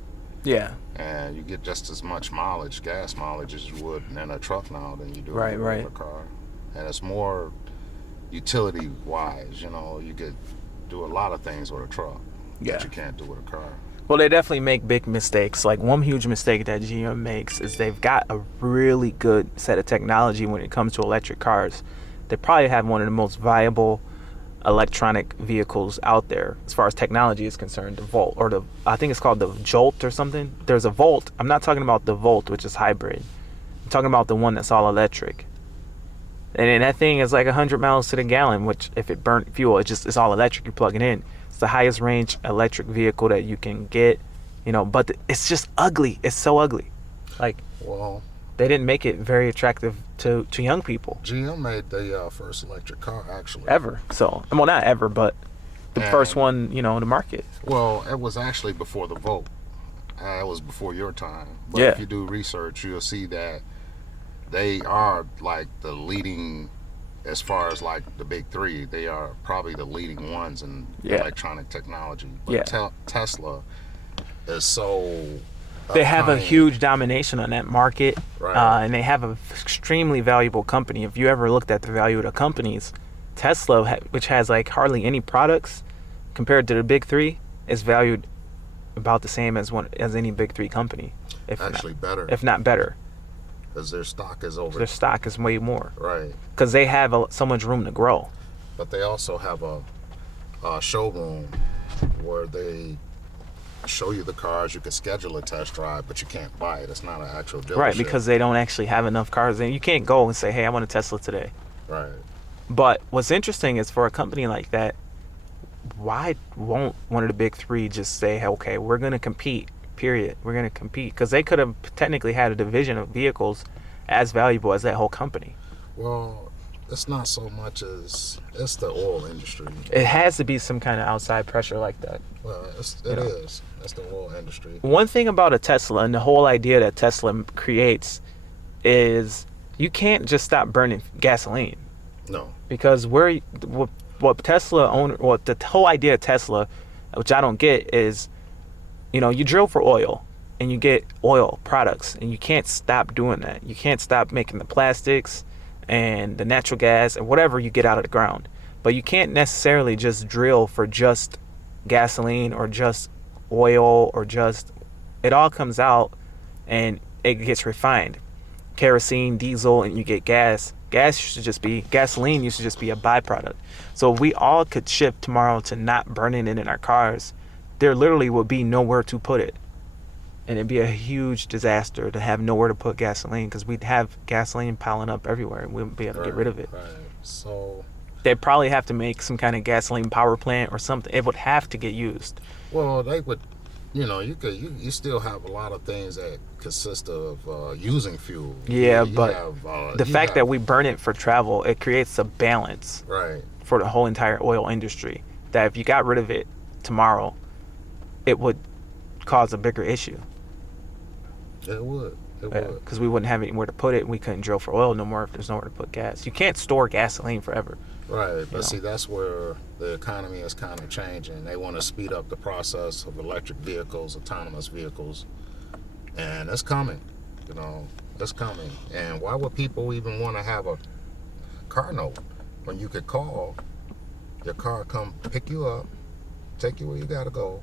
Yeah. And you get just as much mileage, gas mileage, as you would in a truck now than you do in a regular car. And it's more utility-wise. You know, you could do a lot of things with a truck that you can't do with a car. Well, they definitely make big mistakes. Like, one huge mistake that GM makes is they've got a really good set of technology when it comes to electric cars. They probably have one of the most viable electronic vehicles out there as far as technology is concerned. The Volt, or I think it's called the Jolt or something. There's a Volt. I'm not talking about the Volt, which is hybrid. I'm talking about the one that's all electric. And then that thing is like 100 miles to the gallon, which if it burnt fuel, it's all electric. You plug it in. It's the highest range electric vehicle that you can get, you know, but it's just ugly. It's so ugly. Like, well, they didn't make it very attractive to young people. GM made the first electric car, actually. Ever. So, well, not ever, but the first one, you know, in the market. Well, it was actually before the Volt. It was before your time. But if you do research, you'll see that they are like the leading, as far as like the big three, they are probably the leading ones in electronic technology. But Tesla is so... They have a huge domination on that market, and they have an extremely valuable company. If you ever looked at the value of the companies, Tesla, which has like hardly any products compared to the big three, is valued about the same as any big three company. Better. If not better. Because their stock is over. Their stock is way more. Right. Because they have so much room to grow. But they also have a showroom where they show you the cars. You can schedule a test drive, but you can't buy it. It's not an actual dealership. Right, because they don't actually have enough cars. And you can't go and say, hey, I want a Tesla today. Right. But what's interesting is, for a company like that, why won't one of the big three just say, hey, okay, we're going to compete, period. We're going to compete. Because they could have technically had a division of vehicles as valuable as that whole company. Well, it's not so much as it's the oil industry. It has to be some kind of outside pressure like that. Well, it is. It's the oil industry. One thing about a Tesla, and the whole idea that Tesla creates, is you can't just stop burning gasoline. No. Because what Tesla own, what the whole idea of Tesla, which I don't get, is, you know, you drill for oil and you get oil products, and you can't stop doing that. You can't stop making the plastics and the natural gas and whatever you get out of the ground. But you can't necessarily just drill for just gasoline or just oil or just... It all comes out and it gets refined. Kerosene, diesel, and you get gas. Gasoline used to just be a byproduct. So if we all could shift tomorrow to not burning it in our cars, there literally would be nowhere to put it. And it'd be a huge disaster to have nowhere to put gasoline, because we'd have gasoline piling up everywhere and we wouldn't be able to get rid of it. Right. So they'd probably have to make some kind of gasoline power plant or something. It would have to get used. Well, they would you still have a lot of things that consist of using fuel. Yeah, You but have the fact that we burn it for travel, it creates a balance right. for the whole entire oil industry. That if you got rid of it tomorrow, it would cause a bigger issue. It would. It would. Because we wouldn't have anywhere to put it, and we couldn't drill for oil no more if there's nowhere to put gas. You can't store gasoline forever. Right, but see, that's where the economy is kind of changing. They want to speed up the process of electric vehicles, autonomous vehicles, and it's coming. It's coming. And why would people even want to have a car note when you could call your car, come pick you up, take you where you gotta go,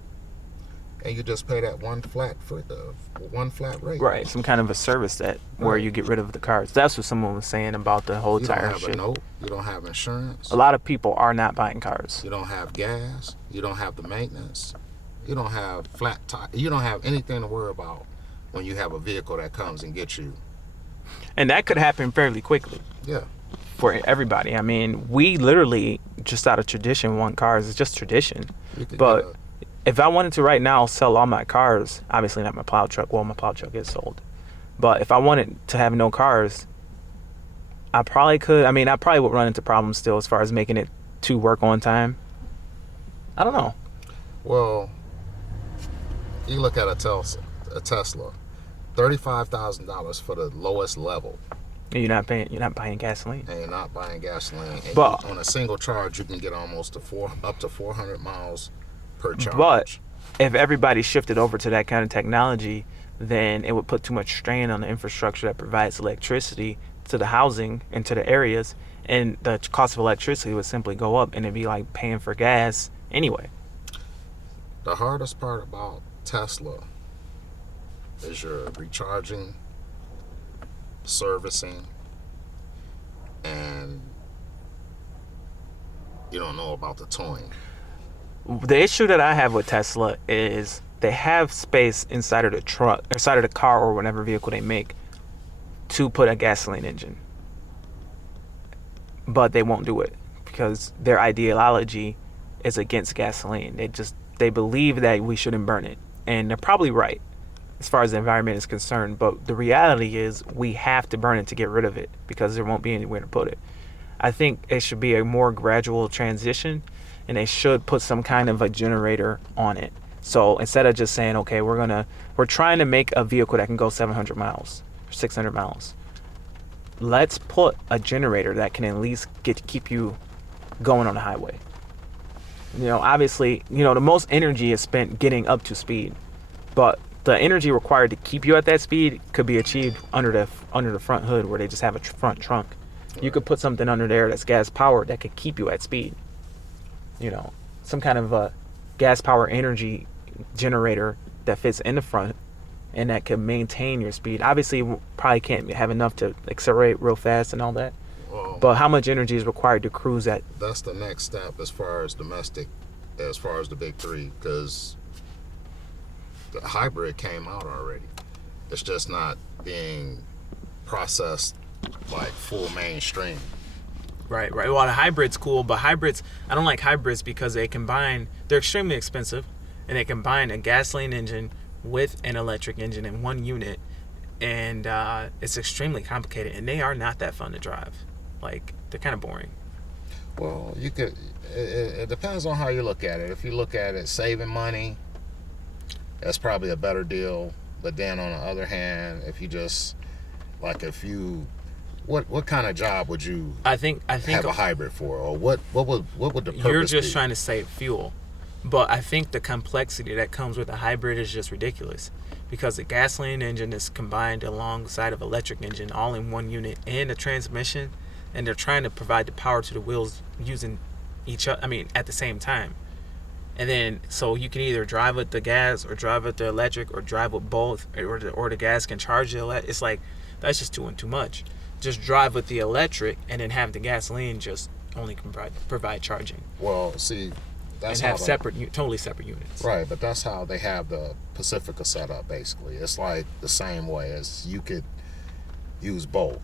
and you just pay that one flat rate. Right, some kind of a service that where you get rid of the cars. That's what someone was saying about the whole tire shit. You don't have a note. You don't have insurance. A lot of people are not buying cars. You don't have gas. You don't have the maintenance. You don't have flat tire. You don't have anything to worry about when you have a vehicle that comes and gets you. And that could happen fairly quickly. Yeah. For everybody. I mean, we literally, just out of tradition, want cars. It's just tradition. But if I wanted to right now sell all my cars, obviously not my plow truck. Well, my plow truck is sold. But if I wanted to have no cars, I probably could. I mean, I probably would run into problems still as far as making it to work on time. I don't know. Well, you look at a Tesla, $35,000 for the lowest level. And you're not buying gasoline. And you're not buying gasoline. And but on a single charge, you can get up to 400 miles per charge. But if everybody shifted over to that kind of technology, then it would put too much strain on the infrastructure that provides electricity to the housing and to the areas, and the cost of electricity would simply go up, and it'd be like paying for gas anyway. The hardest part about Tesla is your recharging, servicing, and you don't know about the towing. The issue that I have with Tesla is they have space inside of the truck, inside of the car or whatever vehicle they make, to put a gasoline engine. But they won't do it because their ideology is against gasoline. They believe that we shouldn't burn it. And they're probably right as far as the environment is concerned. But the reality is we have to burn it to get rid of it because there won't be anywhere to put it. I think it should be a more gradual transition, and they should put some kind of a generator on it. So instead of just saying, okay, we're trying to make a vehicle that can go 700 miles, 600 miles. Let's put a generator that can at least keep you going on the highway. Obviously, the most energy is spent getting up to speed, but the energy required to keep you at that speed could be achieved under the front hood, where they just have a front trunk. You could put something under there that's gas powered that could keep you at speed. Some kind of a gas power energy generator that fits in the front and that can maintain your speed. Obviously, you probably can't have enough to accelerate real fast and all that. But how much energy is required to cruise at? That's the next step as far as domestic, as far as the big three, because the hybrid came out already. It's just not being processed like full mainstream. Right. Well, the hybrid's cool, but I don't like hybrids because they're extremely expensive, and they combine a gasoline engine with an electric engine in one unit, and it's extremely complicated, and they are not that fun to drive. Like, they're kind of boring. Well, it depends on how you look at it. If you look at it saving money, that's probably a better deal. But then on the other hand, what kind of job would you have a hybrid for, or what would the purpose be? You're just trying to save fuel. But I think the complexity that comes with a hybrid is just ridiculous, because the gasoline engine is combined alongside of electric engine all in one unit, and the transmission, and they're trying to provide the power to the wheels using each other, at the same time. And then, so you can either drive with the gas or drive with the electric or drive with both, or the gas can charge the electric. It's like, that's just too much. Just drive with the electric and then have the gasoline just only provide charging. Well, see, that's and have totally separate units. Right, but that's how they have the Pacifica set up, basically. It's like the same way as you could use both.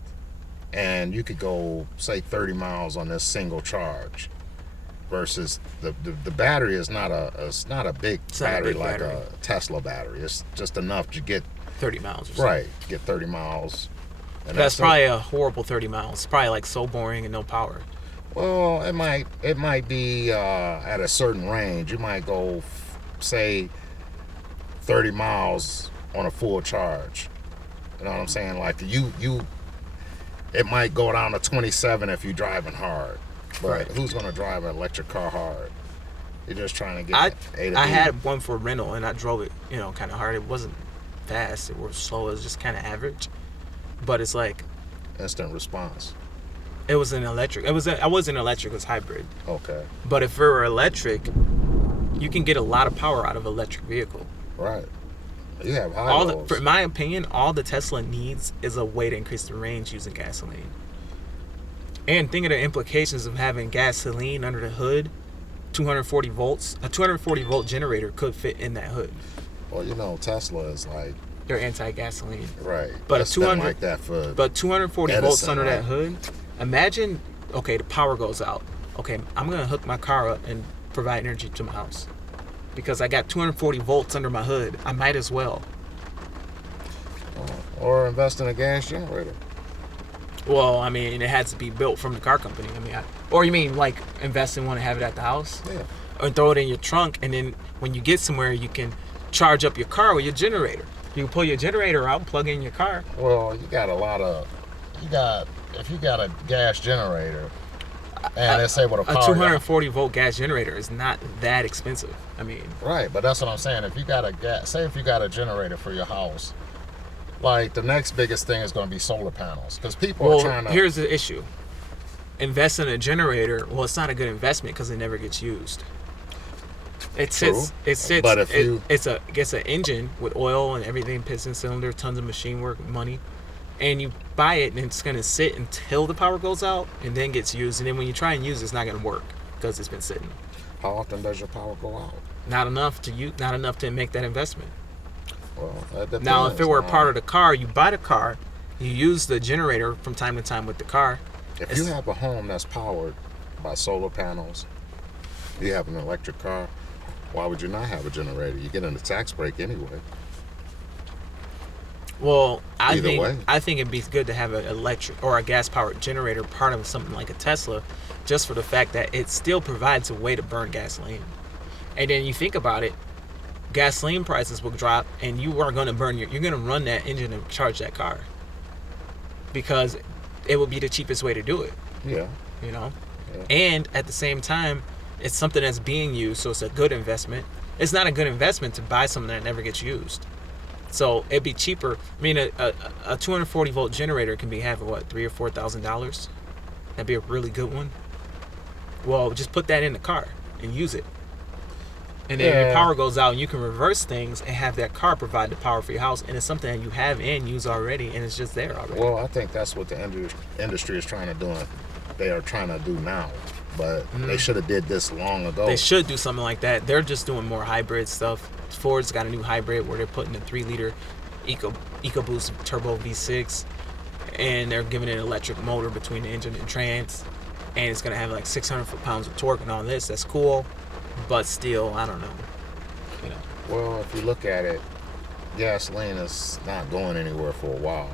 And you could go, say, 30 miles on this single charge. versus the battery is not it's not a big battery like battery. a Tesla battery. It's just enough to get 30 miles or something. right, get 30 miles. And That's probably it. a horrible 30 miles. It's probably like so boring and no power. Well, it might be at a certain range. You might go say 30 miles on a full charge. You know what I'm saying? Like it might go down to 27 if you're driving hard. But Right. who's going to drive an electric car hard? You're just trying to get A to B. I had one for rental and I drove it, kind of hard. It wasn't fast. It was slow. It was just kind of average. But it's like Instant response. it was an electric. I wasn't electric. It was hybrid. Okay. But if it were electric, you can get a lot of power out of an electric vehicle. Right. You have high lows. In my opinion, all the Tesla needs is a way to increase the range using gasoline. And think of the implications of having gasoline under the hood. 240 volts. A 240 volt generator could fit in that hood. Well, Tesla is like They're anti-gasoline. right. But That's a 200 like that for. But 240 volts Edison, under right? that hood. Imagine, okay, the power goes out. Okay, I'm gonna hook my car up and provide energy to my house because I got 240 volts under my hood. I might as well. Or invest in a gas generator. Well, I mean, it has to be built from the car company. I mean, or you mean like invest in one and have it at the house? Yeah. Or throw it in your trunk, and then when you get somewhere, you can charge up your car with your generator. You can pull your generator out and plug in your car. Well, if you got a gas generator, and let's say with a power. A 240 volt gas generator is not that expensive. I mean, Right, but that's what I'm saying. If you got if you got a generator for your house, like the next biggest thing is going to be solar panels, because people are trying to. Here's the issue. Invest in a generator. Well, it's not a good investment because it never gets used. It sits. True. It sits. But if It's an engine with oil and everything, piston cylinder, tons of machine work, money, and you buy it and it's gonna sit until the power goes out and then gets used. And then when you try and use it, it's not gonna work because it's been sitting. How often does your power go out? Not enough to make that investment. Well, that depends. Now, if it were a part of the car, you buy the car, you use the generator from time to time with the car. If you have a home that's powered by solar panels, you have an electric car, why would you not have a generator? You get in a tax break anyway. Well, I Either way. think it'd be good to have an electric or a gas-powered generator part of something like a Tesla, just for the fact that it still provides a way to burn gasoline. And then you think about it, gasoline prices will drop, and you are going to you're going to run that engine and charge that car because it will be the cheapest way to do it. Yeah. Yeah. Yeah. And at the same time, it's something that's being used, so it's a good investment. It's not a good investment to buy something that never gets used. So it'd be cheaper. I mean, a 240 volt generator can be having what, $3,000 or $4,000. That'd be a really good one. Well, just put that in the car and use it. And then your power goes out, and you can reverse things and have that car provide the power for your house. And it's something that you have and use already, and it's just there already. Well, I think that's what the industry is trying to do. They are trying to do now, but they should have did this long ago. They should do something like that. They're just doing more hybrid stuff. Ford's got a new hybrid where they're putting a 3-liter EcoBoost turbo V6, and they're giving it an electric motor between the engine and trans, and it's gonna have like 600 foot-pounds of torque and all this. That's cool, but still, I don't know. Well, if you look at it, gasoline is not going anywhere for a while.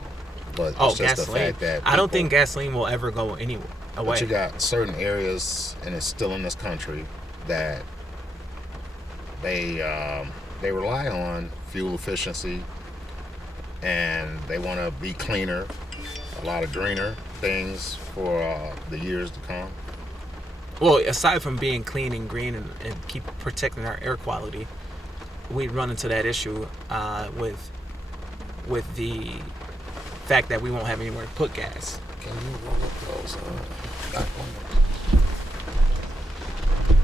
But Oh, it's just gasoline. the fact that I don't think gasoline will ever go anywhere away. But you got certain areas, and it's still in this country, that they rely on fuel efficiency, and they want to be cleaner, a lot of greener things for the years to come. Well, aside from being clean and green and keep protecting our air quality, we run into that issue with the fact that we won't have anywhere to put gas. Can you roll up those back windows?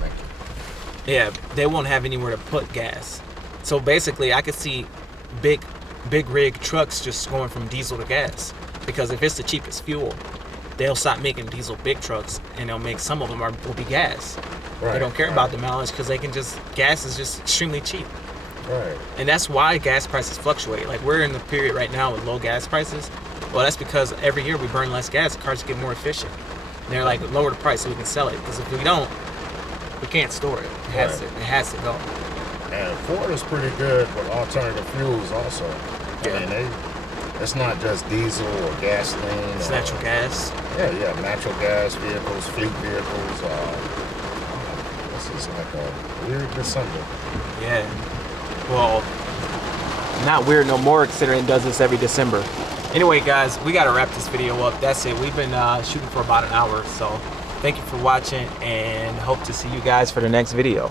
Thank you. Yeah, they won't have anywhere to put gas. So basically, I could see big rig trucks just going from diesel to gas, because if it's the cheapest fuel, they'll stop making diesel big trucks, and they'll make some of them will be gas. Right, They don't care about the mileage because gas is just extremely cheap. Right. And that's why gas prices fluctuate. Like, we're in the period right now with low gas prices. Well, that's because every year we burn less gas, cars get more efficient. And they're like, lower the price so we can sell it. Because if we don't, We can't store it. It has to go. And Ford is pretty good with alternative fuels also. Yeah. I mean, it's not just diesel or gasoline. It's natural gas. Yeah, natural gas vehicles, fleet vehicles. This is like a weird December. Yeah. Well, not weird no more, considering it does this every December. Anyway, guys, we got to wrap this video up. That's it. We've been shooting for about an hour, so thank you for watching, and hope to see you guys for the next video.